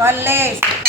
Valles.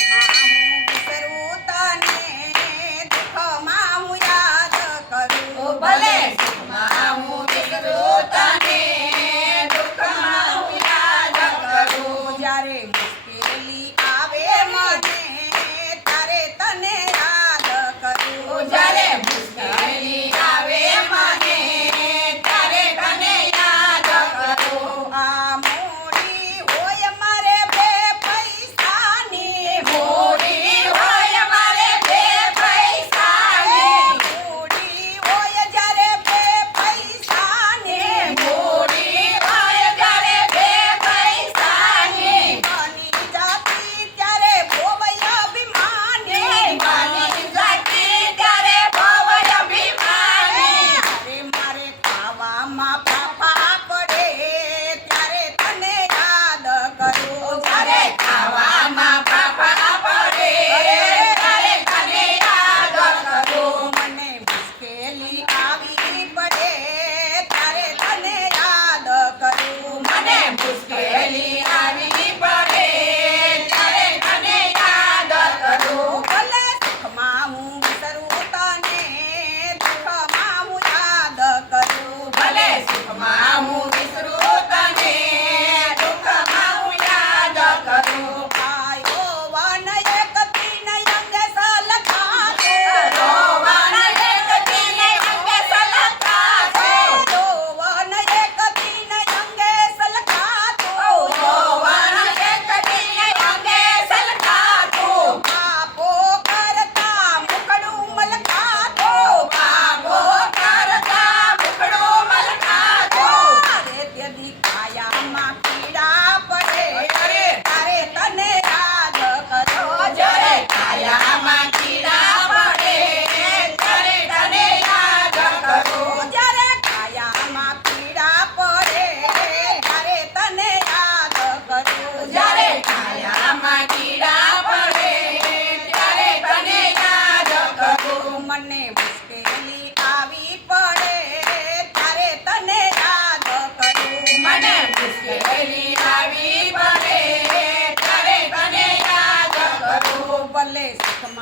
哎呀妈。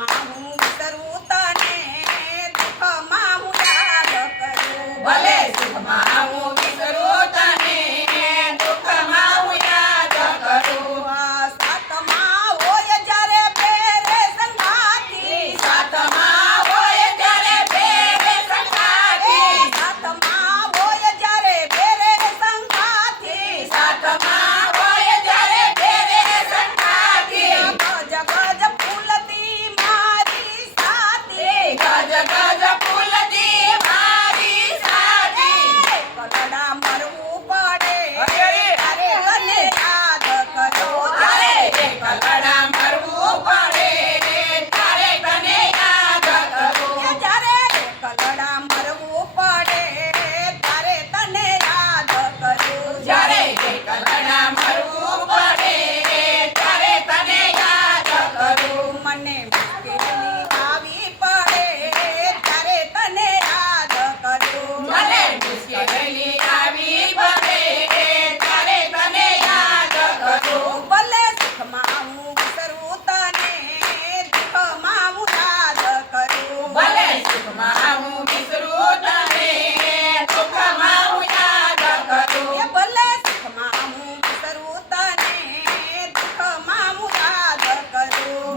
மாவும்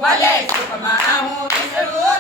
Valeu, Maahu, Isso